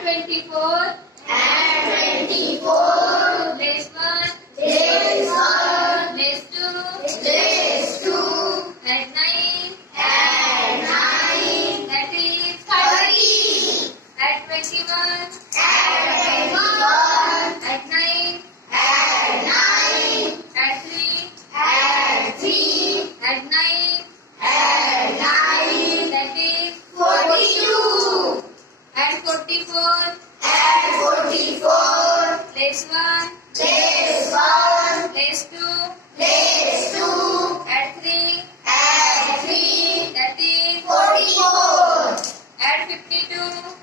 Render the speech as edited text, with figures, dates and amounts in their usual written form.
Add 24. Add 24. Place 1. Place 1. Place 2. Place 2. Add 9. Add 9. That is 30. Add 21. Add 21. Add 9. Add 9. Add 3. Add 3. Add 9. Add 9. That is 42. Add 44. Add 44. Place 1. Place 1. Place 2. Place 2. Add 3. Add 3. That is 44. Add 52.